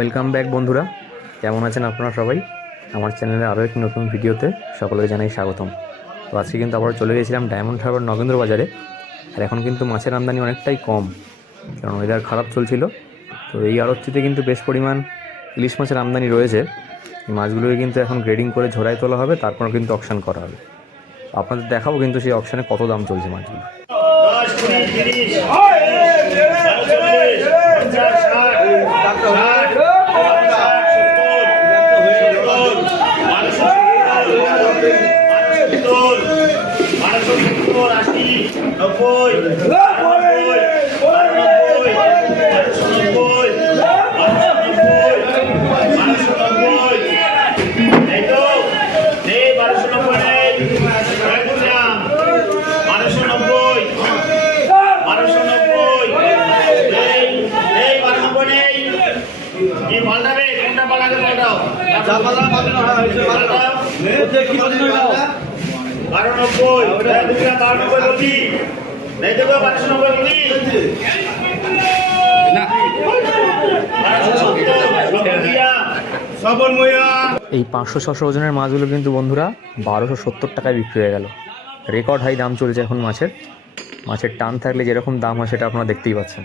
Welcome back বন্ধুরা, কেমন আছেন আপনারা সবাই? আমার চ্যানেলে আরও একটি নতুন ভিডিওতে সকলকে জানাই স্বাগতম। তো আজকে কিন্তু আবার চলে গেছিলাম ডায়মন্ড হারবার নগেন্দ্র বাজারে। আর এখন কিন্তু মাছের আমদানি অনেকটাই কম, কারণ ওয়েদার খারাপ চলছিল। তো এই আড়তটিতে কিন্তু বেশ পরিমাণ ইলিশ মাছের আমদানি রয়েছে। এই মাছগুলোকে কিন্তু এখন গ্রেডিং করে ঝোড়ায় তোলা হবে, তারপর কিন্তু অকশন করা হবে। আপনাদের দেখাবো কিন্তু সেই অকশনে কত দাম চলছে মাছগুলো। এই 500-600 ওজনের মাছগুলো কিন্তু বন্ধুরা 1270 টাকায় বিক্রি হয়ে গেল। রেকর্ড হাই দাম চলছে এখন মাছের টান থাকলে যেরকম দাম হয় সেটা আপনারা দেখতেই পাচ্ছেন।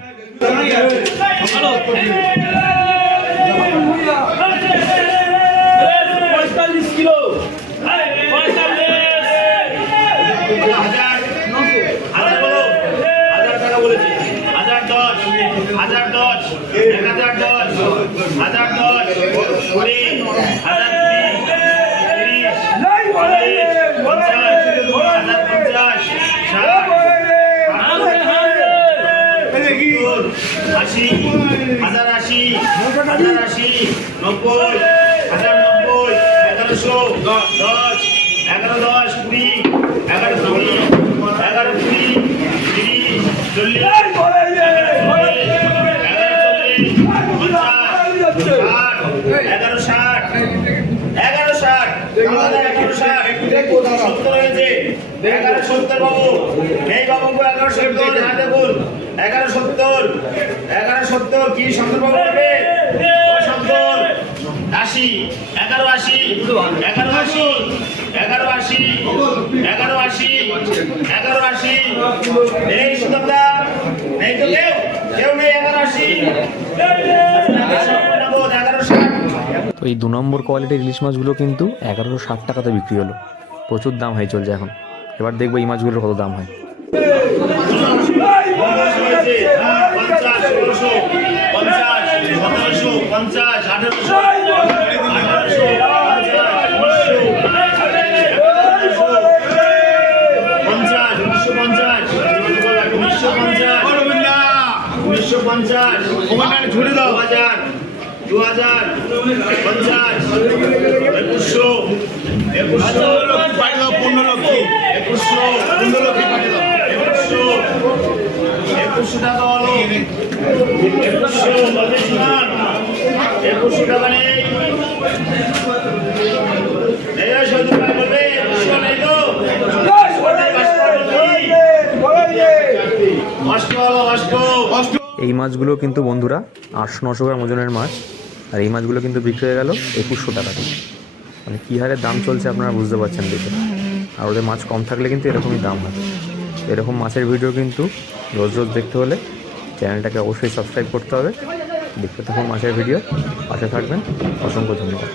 তো এই 2 নম্বর কোয়ালিটির ইলিশ মাছগুলো কিন্তু 1160 টাকাতে বিক্রি হলো। প্রচুর দাম হয়ে চলছে এখন। এবার দেখবো এই মাছগুলোর কত দাম হয়। ঝুড়ে দাও 2000 50 2100 পাঠিয়ে দাও 15 লক্ষ 2100 টাকা হলো 2100 টাকা নেই এই মাছগুলো কিন্তু বন্ধুরা 800-900 গ্রাম ওজনের মাছ। আর এই মাছগুলো কিন্তু বিক্রি হয়ে গেল 2100 টাকাতে। মানে কী হারে দাম চলছে আপনারা বুঝতে পারছেন দেখে। আর ওদের মাছ কম থাকলে কিন্তু এরকমই দাম হয়। এরকম মাছের ভিডিও কিন্তু রোজ রোজ দেখতে হলে চ্যানেলটাকে অবশ্যই সাবস্ক্রাইব করতে হবে। দেখতে থাকুন মাছের ভিডিও, পাশে থাকবেন। অসংখ্য ধন্যবাদ।